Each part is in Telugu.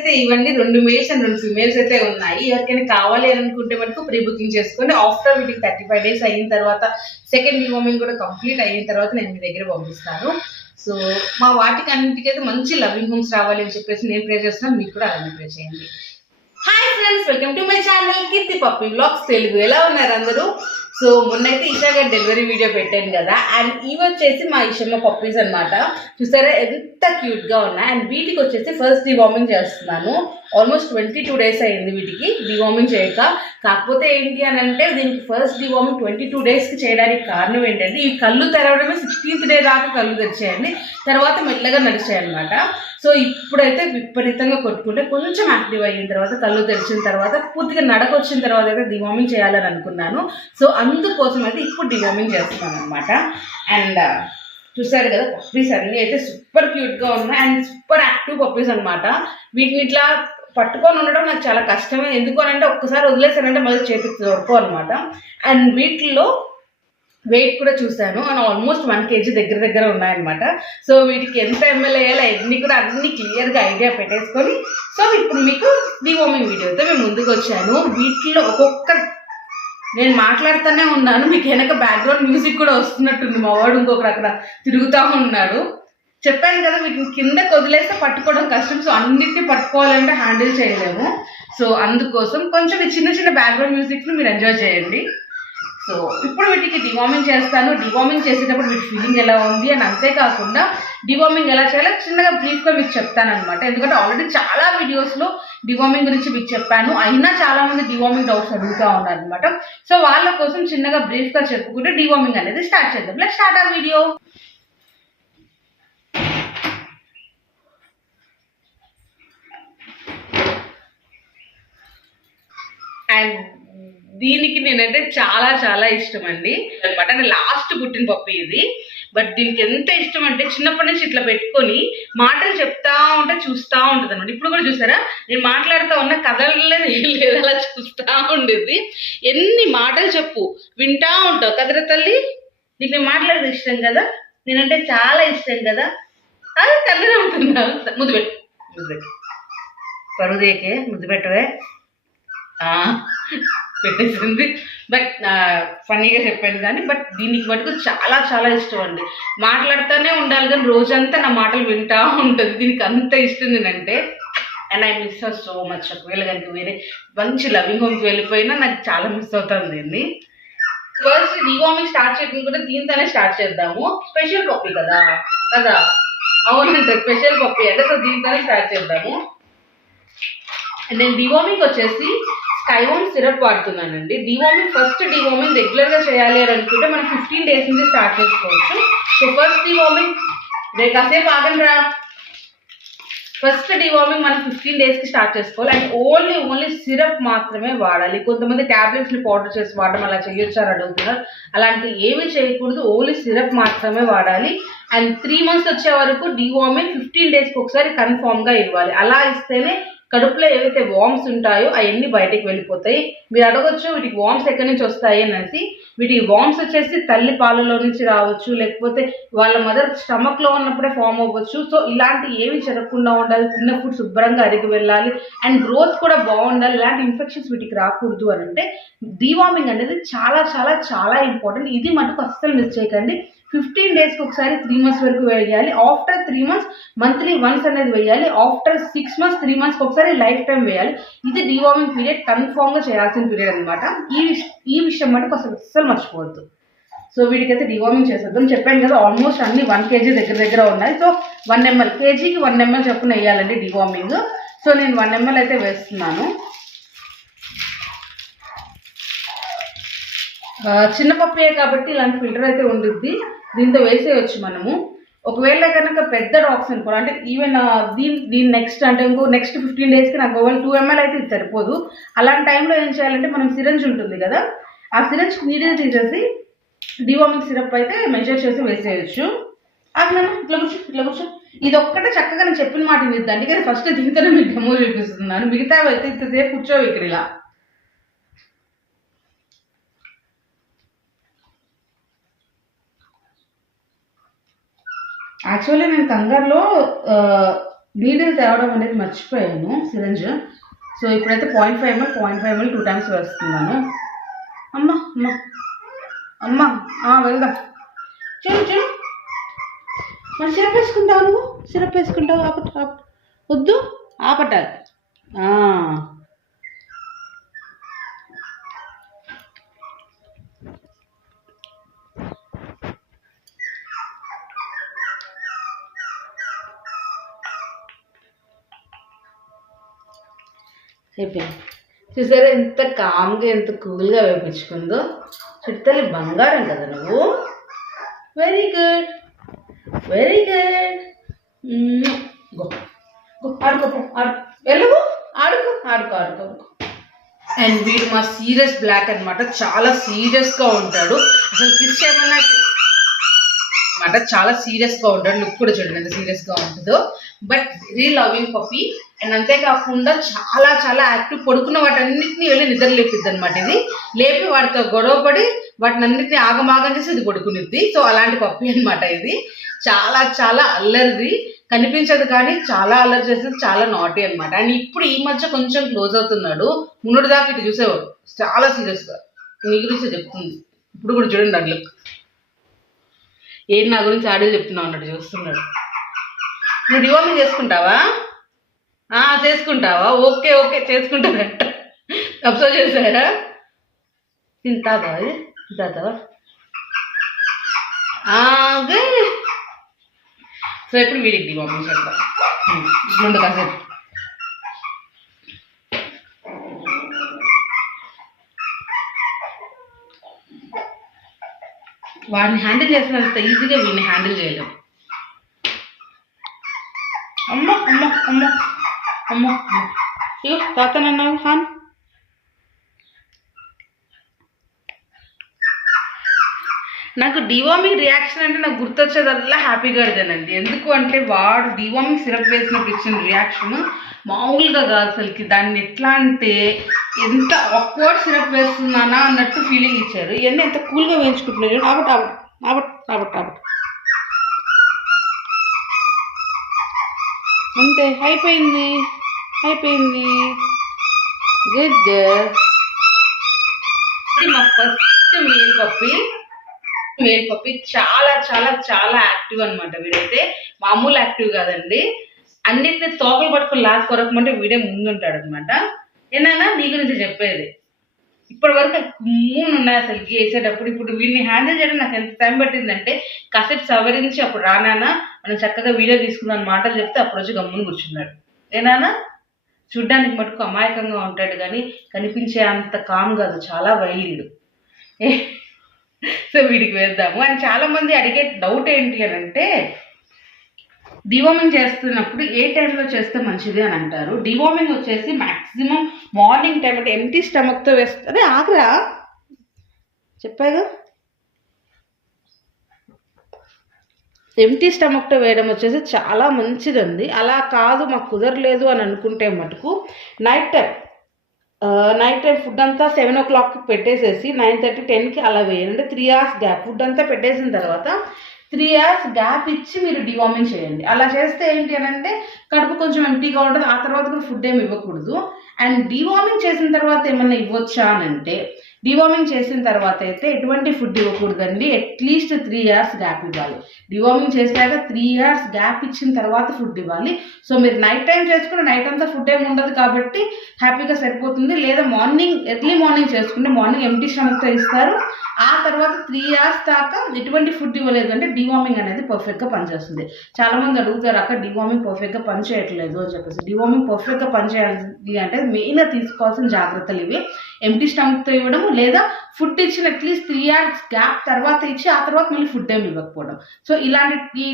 అయితే ఇవన్నీ 2 మేల్స్ అండ్ 2 ఫీమేల్స్ అయితే ఉన్నాయి. ఎవరికైనా కావాలి అని అనుకుంటే మనకు ప్రీ బుకింగ్ చేసుకోండి. ఆఫ్టర్ వీటికి 35 డేస్ అయిన తర్వాత సెకండ్ డివార్మింగ్ కూడా కంప్లీట్ అయిన తర్వాత నేను మీ దగ్గర పంపిస్తాను. సో మా వాటికి అన్నిటికైతే మంచి లవింగ్ హోమ్స్ రావాలి అని చెప్పేసి నేను ప్రే చేస్తున్నాను. మీకు కూడా అలానే ప్రే చేయండి. Hi friends, welcome to my channel Keerthi puppy vlogs Telugu. ఎలా ఉన్నారు అందరూ? సో మొన్నైతే ఈషా గారి డెలివరీ వీడియో పెట్టాను కదా, అండ్ ఇవి వచ్చేసి మా ఇషమ్మ పప్పీస్ అనమాట. చూసారా ఎంత క్యూట్గా ఉన్నాయి. అండ్ వీటికి వచ్చేసి ఫస్ట్ డివార్మింగ్ చేస్తున్నాను. ఆల్మోస్ట్ 22 డేస్ అయింది వీటికి డివార్మింగ్ చేయక. కాకపోతే ఏంటి అని అంటే దీనికి ఫస్ట్ డివార్మింగ్ 22 డేస్కి చేయడానికి కారణం ఏంటంటే ఈ కళ్ళు తెరవడమే 16th డే దాకా కళ్ళు తెరిచేయండి, తర్వాత మెల్లగా నడిచాయి అనమాట. సో ఇప్పుడైతే విపరీతంగా కొట్టుకుంటే కొంచెం యాక్టివ్ అయిన తర్వాత కళ్ళు తెరిచిన తర్వాత పూర్తిగా నడక వచ్చిన తర్వాత అయితే డివార్మింగ్ చేయాలని అనుకున్నాను. సో అందుకోసం అయితే ఇప్పుడు డివార్మింగ్ చేస్తున్నాను అనమాట. అండ్ చూసారు కదా పప్పీస్ అన్నీ అయితే సూపర్ క్యూట్గా ఉన్నాయి అండ్ సూపర్ యాక్టివ్ పప్పీస్ అనమాట. వీటిని ఇట్లా పట్టుకొని ఉండడం నాకు చాలా కష్టమే. ఎందుకు అని అంటే ఒక్కసారి వదిలేసానంటే మళ్ళీ చేతికి దొరకవు అనమాట. అండ్ వీటిల్లో వెయిట్ కూడా చూశాను అండ్ ఆల్మోస్ట్ 1 kg దగ్గర ఉన్నాయన్నమాట. సో వీటికి ఎంత ఎంఎల్ వేయాలో అన్ని కూడా అన్ని క్లియర్గా ఐడియా పెట్టేసుకొని సో ఇప్పుడు మీకు డివార్మింగ్ వీడియోతో మేము ముందుకు వచ్చాను. వీటిలో ఒక్కొక్క నేను మాట్లాడుతూనే ఉన్నాను, మీకు వెనక బ్యాక్గ్రౌండ్ మ్యూజిక్ కూడా వస్తున్నట్టుంది. మా వాడు ఇంకొకరు అక్కడ తిరుగుతూ ఉన్నాడు. చెప్పాను కదా వీటిని కిందకి వదిలేస్తే పట్టుకోవడం కష్టం. సో అన్నిటిని పట్టుకోవాలంటే హ్యాండిల్ చేయలేము. సో అందుకోసం కొంచెం ఈ చిన్న చిన్న బ్యాక్గ్రౌండ్ మ్యూజిక్ని మీరు ఎంజాయ్ చేయండి. సో ఇప్పుడు వీటికి డివార్మింగ్ చేస్తాను. డివార్మింగ్ చేసేటప్పుడు వీటి ఫీలింగ్ ఎలా ఉంది అని అంతేకాకుండా డివార్మింగ్ ఎలా చేయాలో చిన్నగా బ్రీఫ్గా మీకు చెప్తాను అనమాట. ఎందుకంటే ఆల్రెడీ చాలా వీడియోస్లో డివార్మింగ్ గురించి మీకు చెప్పాను, అయినా చాలామంది డివార్మింగ్ డౌట్స్ అడుగుతూ ఉన్నారు అనమాట. సో వాళ్ళ కోసం చిన్నగా బ్రీఫ్గా చెప్పుకుంటే డివార్మింగ్ అనేది స్టార్ట్ చేద్దాం. లెట్స్ స్టార్ట్ ఆ వీడియో. అండ్ దీనికి నేనంటే చాలా చాలా ఇష్టం అండి అనమాట. అంటే లాస్ట్ పుట్టిన పప్పి ఇది. బట్ దీనికి ఎంత ఇష్టం అంటే చిన్నప్పటి నుంచి ఇట్లా పెట్టుకొని మాటలు చెప్తా ఉంటే చూస్తూ ఉంటుంది అనమాట. ఇప్పుడు కూడా చూసారా నేను మాట్లాడుతూ ఉన్నా, కదలలేదు ఏం లేదు, అలా చూస్తూ ఉండేది. ఎన్ని మాటలు చెప్పు వింటా ఉంటావు కదరా తల్లి, నీకు నేను మాట్లాడేది ఇష్టం కదా, నేనంటే చాలా ఇష్టం కదా. అది తల్లి అవుతుందా? ముద్దు పెట్టు పరుదేకే ముద్దు పెట్టవే పెట్టేసింది. బట్ ఫన్నీగా చెప్పాను కానీ బట్ దీనికి మటుకు చాలా చాలా ఇష్టం అండి. మాట్లాడుతూనే ఉండాలి కానీ రోజంతా నా మాటలు వింటూ ఉంటుంది. దీనికి అంత ఇష్టం నేనంటే. And I miss her so much. ఒకవేళ కనుక వేరే మంచి లవింగ్ హోమ్స్ వెళ్ళిపోయినా నాకు చాలా మిస్ అవుతుంది దీన్ని. ఫస్ట్ డివార్మింగ్ స్టార్ట్ చేయడం కూడా దీంతోనే స్టార్ట్ చేద్దాము. స్పెషల్ పప్పీ కదా కదా అవునంటే స్పెషల్ పప్పీ అంటే సో దీంతోనే స్టార్ట్ చేద్దాము. అండ్ నేను డివార్మింగ్ వచ్చేసి స్కైవాన్ సిరప్ వాడుతున్నానండి. డివార్మింగ్ ఫస్ట్ డివార్మింగ్ రెగ్యులర్గా చేయాలి అని అనుకుంటే మనం 15 డేస్ నుంచి స్టార్ట్ చేసుకోవచ్చు. సో ఫస్ట్ డివార్మింగ్ కాసేపు ఆగండి రా. ఫస్ట్ డివార్మింగ్ మనం 15 డేస్కి స్టార్ట్ చేసుకోవాలి. అండ్ ఓన్లీ సిరప్ మాత్రమే వాడాలి. కొంతమంది ట్యాబ్లెట్స్ని పౌడర్ చేసి వాడడం అలా చేయొచ్చు అని అడుగుతున్నారు. అలాంటి ఏమీ చేయకూడదు, ఓన్లీ సిరప్ మాత్రమే వాడాలి. అండ్ 3 months వచ్చే వరకు డివార్మింగ్ 15 డేస్కి ఒకసారి కన్ఫామ్గా ఇవ్వాలి. అలా ఇస్తేనే కడుపులో ఏవైతే వామ్స్ ఉంటాయో అవన్నీ బయటికి వెళ్ళిపోతాయి. మీరు అడగొచ్చు వీటికి వామ్స్ ఎక్కడి నుంచి వస్తాయి అనేసి. వీటికి వామ్స్ వచ్చేసి తల్లి పాలలో నుంచి రావచ్చు, లేకపోతే వాళ్ళ మదర్ స్టమక్లో ఉన్నప్పుడే ఫామ్ అవ్వచ్చు. సో ఇలాంటి ఏవి జరగకుండా ఉండాలి. తిన్న ఫుడ్ శుభ్రంగా అరిగి వెళ్ళాలి అండ్ గ్రోత్ కూడా బాగుండాలి. ఇలాంటి ఇన్ఫెక్షన్స్ వీటికి రాకూడదు అని అంటే డివార్మింగ్ అనేది చాలా చాలా చాలా ఇంపార్టెంట్. ఇది మటుకు అస్సలు మిస్ చేయకండి. 15 డేస్కి ఒకసారి 3 months వరకు వేయాలి. ఆఫ్టర్ 3 months మంత్లీ వన్స్ అనేది వేయాలి. ఆఫ్టర్ 6 months 3 monthsకి ఒకసారి లైఫ్ టైం వేయాలి. ఇది డివార్మింగ్ పీరియడ్ కన్ఫామ్గా చేయాల్సిన పీరియడ్ అనమాట. ఈ విషయం మటుకు అస్సలు మర్చిపోవద్దు. సో వీటికైతే డివార్మింగ్ చేసేద్దాం. చెప్పాను కదా ఆల్మోస్ట్ అన్ని 1 kg దగ్గర ఉన్నాయి. సో 1 ml కేజీకి 1 ml చొప్పున వేయాలండి డివార్మింగ్. సో నేను 1 ml అయితే వేస్తున్నాను. చిన్న పప్పే కాబట్టి ఇలాంటి ఫిల్టర్ అయితే ఉండిద్ది, దీంతో వేసేయచ్చు మనము. ఒకవేళ కనుక పెద్ద డాగ్స్ అనుకోవాలి అంటే ఈవెన్ దీని నెక్స్ట్ అంటే ఇంకో నెక్స్ట్ 15 డేస్కి నాకు ఒకవేళ 2 ml అయితే ఇది సరిపోదు. అలాంటి టైంలో ఏం చేయాలంటే మనం సిరంజ్ ఉంటుంది కదా, ఆ సిరంజ్ నీడిల్ తీసేసి డివార్మింగ్ సిరప్ అయితే మెజర్ చేసి వేసేయచ్చు. అది ఇట్లా కూర్చో ఇది ఒక్కటే చక్కగా నేను చెప్పిన మాట విద్దాం. అందుకని ఫస్ట్ దీంతోనే మీకు డెమో చూపిస్తున్నాను. మిగతా అయితే ఇంతసేపు కూర్చోవి ఇక్కడ ఇలా. యాక్చువల్లీ నేను కంగారులో నీడిల్ తేవడం అనేది మర్చిపోయాను సిరంజ్. సో ఇప్పుడైతే 0.5 ml 2 times వేస్తున్నాను. అమ్మ అమ్మ అమ్మ వెళ్దాం. చూడు మరి సిరప్ వేసుకుంటావు, నువ్వు సిరప్ వేసుకుంటావు. వద్దు ఆపటాలి. అయిపోయింది. చూసారా ఎంత కామ్గా ఎంత కూల్గా వేపించుకుందో. చుట్టలి బంగారం కదా నువ్వు. వెరీ గుడ్ ఆడుకో వెళ్ళు ఆడుకో. అండ్ వీడు మా సీరియస్ బ్లాక్ అనమాట. చాలా సీరియస్గా ఉంటాడు. అసలు కిస్ చేయమన్నా అనమాట. చాలా సీరియస్గా ఉంటాడు. లుక్ కూడా చూడండి ఎంత సీరియస్గా ఉంటుందో. But very loving puppy. And అంతేకాకుండా చాలా చాలా యాక్టివ్. పడుకున్న వాటన్నిటిని వెళ్ళి నిద్ర లేపిద్ది అనమాట. ఇది లేపి వాటితో గొడవపడి వాటిని అన్నిటిని ఆగమాగం చేసి ఇది పడుకునిద్ది. సో అలాంటి పప్పీ అనమాట ఇది. చాలా చాలా అల్లరిది, కనిపించదు కానీ చాలా అల్లరి చేసేది, చాలా నాటీ అనమాట. అండ్ ఇప్పుడు ఈ మధ్య కొంచెం క్లోజ్ అవుతున్నాడు. మునుడు దాకా ఇటు చూసేవాడు చాలా సీరియస్గా. నీ గురించి చెప్తుంది ఇప్పుడు కూడా చూడండి అడ్లు. ఏం నా గురించి ఆడియో చెప్తున్నావు అన్నట్టు చూస్తున్నాడు. నువ్వు డివోర్మింగ్ చేసుకుంటావా? ఓకే చేసుకుంటానంట. అబ్జర్వ్ చేశారా? తింటావా? సో ఇప్పుడు వీడికి డివోర్మింగ్ చేద్దాం. రెండు కాసేపు వాడిని హ్యాండిల్ చేసినంత ఈజీగా వీడిని హ్యాండిల్ చేయలేము. అమ్మ ఇగో తాతనన్నావు హాన్. నాకు డివార్మింగ్ రియాక్షన్ అంటే నాకు గుర్తొచ్చేదల్లా హ్యాపీ గార్డెనండి. ఎందుకు అంటే వాడు డివార్మింగ్ సిరప్ వేసినప్పుడు ఇచ్చిన రియాక్షన్ మామూలుగా కాదు అసలుకి. దాన్ని ఎట్లా అంటే ఎంత ఆక్వర్డ్ సిరప్ వేస్తున్నానా అన్నట్టు ఫీలింగ్ ఇచ్చారు. ఇవన్నీ ఎంత కూల్గా వేయించుకుంటున్నారు. ఆబట్ అంతే అయిపోయింది. Good girl. మా ఫస్ట్ మేల్ పప్పీ చాలా చాలా చాలా యాక్టివ్ అనమాట. వీడైతే మామూలు యాక్టివ్ కాదండి. అన్నిటిని తోకలు పట్టుకుని కొరకమంటే వీడే ముందుంటాడు అనమాట. ఏనానా నీ గురించి చెప్పేది. ఇప్పటి వరకు మూన్ ఉన్నాయి అసలు వేసేటప్పుడు. ఇప్పుడు వీడిని హ్యాండిల్ చేయడం నాకు ఎంత టైం పట్టిందంటే కాసేపు సవరించి అప్పుడు రానానా మనం చక్కగా వీడియో తీసుకుందాం మాటలు చెప్తే అప్పుడు వచ్చి గమ్మున కూర్చున్నాడు. ఏనానా చూడ్డానికి మటుకు అమాయకంగా ఉంటాడు కానీ కనిపించే అంత కామ్ కాదు. చాలా వైల్డ్. సో వీడికి వేద్దాము. అండ్ చాలా మంది అడిగే డౌట్ ఏంటి అని అంటే డివార్మింగ్ చేస్తున్నప్పుడు ఏ టైంలో చేస్తే మంచిది అని అంటారు. డివార్మింగ్ వచ్చేసి మ్యాక్సిమం మార్నింగ్ టైం అంటే ఎంటీ స్టమక్తో వేస్తే అదే ఆగ్రా చెప్పాగా. ఎంటీ స్టమక్తో వేయడం వచ్చేసి చాలా మంచిదండి. అలా కాదు మాకు కుదరలేదు అని అనుకుంటే మటుకు నైట్ టైం ఫుడ్ అంతా 7 o'clock పెట్టేసేసి 9:30 10కి అలా వేయండి. 3 hours గ్యాప్. ఫుడ్ అంతా పెట్టేసిన తర్వాత 3 hours గ్యాప్ ఇచ్చి మీరు డివార్మింగ్ చేయండి. అలా చేస్తే ఏంటి అని అంటే కడుపు కొంచెం ఎంటీగా ఉంటుంది. ఆ తర్వాత కూడా ఫుడ్ ఏమి ఇవ్వకూడదు. అండ్ డివార్మింగ్ చేసిన తర్వాత ఏమన్నా ఇవ్వచ్చా అని అంటే డివార్మింగ్ చేసిన తర్వాత అయితే ఎటువంటి ఫుడ్ ఇవ్వకూడదండి. అట్లీస్ట్ 3 hours గ్యాప్ ఇవ్వాలి. డివార్మింగ్ చేసాక 3 hours గ్యాప్ ఇచ్చిన తర్వాత ఫుడ్ ఇవ్వాలి. సో మీరు నైట్ టైం చేసుకుంటే నైట్ అంతా ఫుడ్ ఏమి ఉండదు కాబట్టి హ్యాపీగా సరిపోతుంది. లేదా ఎర్లీ మార్నింగ్ చేసుకుంటే మార్నింగ్ ఎంటీ స్టమక్తో ఇస్తారు. ఆ తర్వాత 3 hours దాకా ఎటువంటి ఫుడ్ ఇవ్వలేదు అంటే డివార్మింగ్ అనేది పర్ఫెక్ట్గా పనిచేస్తుంది. చాలామంది అడుగుతారు అక్కడ డివార్మింగ్ పర్ఫెక్ట్గా పనిచేయట్లేదు అని చెప్పేసి. డివార్మింగ్ పర్ఫెక్ట్గా పనిచేయాలి అంటే మెయిన్గా తీసుకోవాల్సిన జాగ్రత్తలు ఇవి. ఎంటీ స్టమక్తో ఇవ్వడం లేదా ఫుడ్ ఇచ్చిన అట్లీస్ట్ 3 hours గ్యాప్ తర్వాత ఇచ్చి ఆ తర్వాత మళ్ళీ ఫుడ్ ఏమి ఇవ్వకపోవడం. సో ఇలాంటి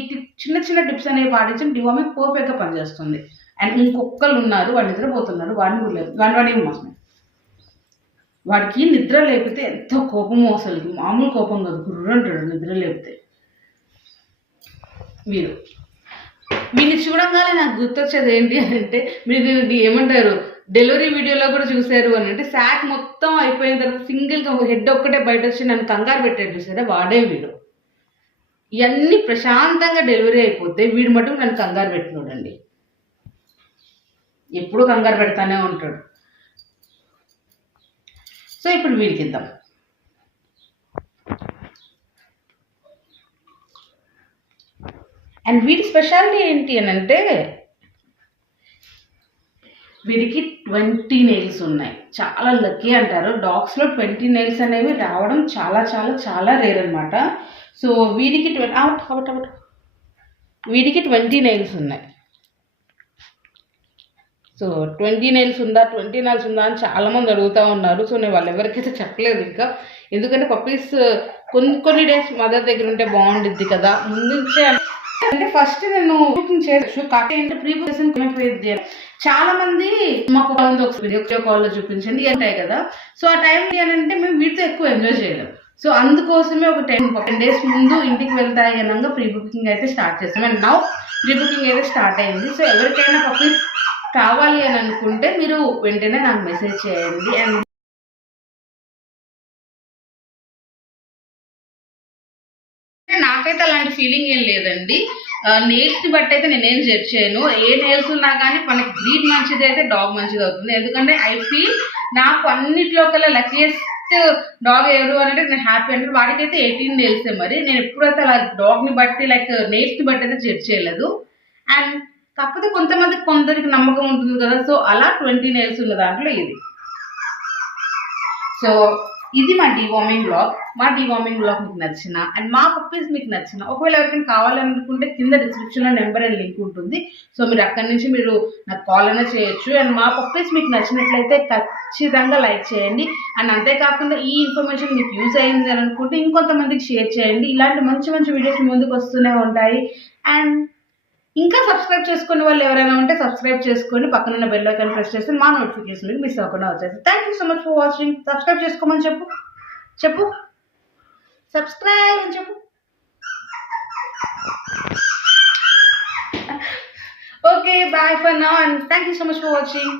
చిన్న చిన్న టిప్స్ అనేవి పాటించి డివార్మింగ్ పర్ఫెక్ట్గా పనిచేస్తుంది. అండ్ ఇంకొకళ్ళు ఉన్నారు, వాడు నిద్రపోతున్నాడు. వాడికి నిద్ర లేపితే ఎంత కోపమో అసలు మామూలు కోపం కాదు. గుర్రంటాడు నిద్ర లేపితే. వీడిని చూడంగానే నాకు గుర్తొచ్చేది ఏంటి అంటే మీరు దీనికి ఏమంటారు డెలివరీ వీడియోలో కూడా చూశారు అని అంటే శాక్ మొత్తం అయిపోయిన తర్వాత సింగిల్గా హెడ్ ఒక్కటే బయట వచ్చి నన్ను కంగారు పెట్టాడు చూసారా, వాడే వీడు. ఇవన్నీ ప్రశాంతంగా డెలివరీ అయిపోతే వీడు మటుకు నన్ను కంగారు పెట్టినోడండి. ఎప్పుడు కంగారు పెడతానే ఉంటాడు. సో ఇప్పుడు వీడికి ఇద్దాం. అండ్ వీటి స్పెషాలిటీ ఏంటి అని అంటే వీడికి 20 నెయిల్స్ ఉన్నాయి. చాలా లక్కీ అంటారు. డాగ్స్లో 20 నెయిల్స్ అనేవి రావడం చాలా చాలా చాలా రేర్ అనమాట. సో వీడికి వీడికి 20 నెయిల్స్ ఉన్నాయి. సో 20 నెయిల్స్ ఉందా, 20 నెయిల్స్ ఉందా అని చాలామంది అడుగుతూ ఉన్నారు. సో నేను వాళ్ళెవరికైతే చెప్పలేదు ఇంకా, ఎందుకంటే పప్పీస్ కొన్ని డేస్ మదర్ దగ్గర ఉంటే బాగుండిద్ది కదా ముందు నుంచే. అంటే ఫస్ట్ నేను బుకింగ్ చేయొచ్చు, కాకపోతే ప్రీ బుకింగ్ చాలా మంది మాకు ఒక వీడియో కాల్లో చూపించండి ఉంటాయి కదా. సో ఆ టైం ఏంటంటే మేము వీటితో ఎక్కువ ఎంజాయ్ చేయలేం. సో అందుకోసమే ఒక 10 డేస్ ముందు ఇంటికి వెళ్తాయి అనగా ప్రీ బుకింగ్ అయితే స్టార్ట్ చేస్తాం. అండ్ నౌ ప్రీ బుకింగ్ అయితే స్టార్ట్ అయింది. సో ఎవరికైనా పప్పీస్ కావాలి అని అనుకుంటే మీరు వెంటనే నాకు మెసేజ్ చేయండి. అండ్ నాకైతే అలాంటి ఫీలింగ్ ఏం లేదండి. నెయిల్స్ని బట్టి అయితే నేనేం జడ్జ్ చేయను. ఏ నెయిల్స్ ఉన్నా కానీ మనకి బ్రీడ్ మంచిది అయితే డాగ్ మంచిది అవుతుంది. ఎందుకంటే ఐ ఫీల్ నాకు అన్నిట్లో కల్లా లక్కీయెస్ట్ డాగ్ ఎవరు అంటే నేను హ్యాపీ అంటే వాడికైతే 18 నెయిల్సే. మరి నేను ఎప్పుడైతే అలా డాగ్ని బట్టి లైక్ నెయిల్స్ని బట్టి అయితే జడ్జ్ చేయలేదు. అండ్ కాకపోతే కొందరికి నమ్మకం ఉంటుంది కదా. సో అలా 20 నెయిల్స్ ఉన్న దాంట్లో ఇది. సో ఇది మా డివార్మింగ్ బ్లాగ్. మా డివార్మింగ్ బ్లాగ్ మీకు నచ్చిన అండ్ మా పప్పీస్ మీకు నచ్చిన, ఒకవేళ ఎవరికైనా కావాలనుకుంటే కింద డిస్క్రిప్షన్లో నెంబర్ అండ్ లింక్ ఉంటుంది. సో మీరు అక్కడి నుంచి మీరు నాకు కాల్ అయినా చేయొచ్చు. అండ్ మా పప్పీస్ మీకు నచ్చినట్లయితే ఖచ్చితంగా లైక్ చేయండి. అండ్ అంతేకాకుండా ఈ ఇన్ఫర్మేషన్ మీకు యూజ్ అయింది అని అనుకుంటే ఇంకొంతమందికి షేర్ చేయండి. ఇలాంటి మంచి మంచి వీడియోస్ ముందుకు వస్తూనే ఉంటాయి. అండ్ ఇంకా సబ్స్క్రైబ్ చేసుకునే వాళ్ళు ఎవరైనా ఉంటే సబ్స్క్రైబ్ చేసుకొని పక్కన ఉన్న బెల్ ఐకాన్ ప్రెస్ చేస్తే మా నోటిఫికేషన్ మిస్ అవ్వకుండా వచ్చేసి. Thank you so much for watching. Subscribe చేసుకోమని చెప్పు సబ్స్క్రైబ్ అని చెప్పు. Okay, bye for now and thank you so much for watching.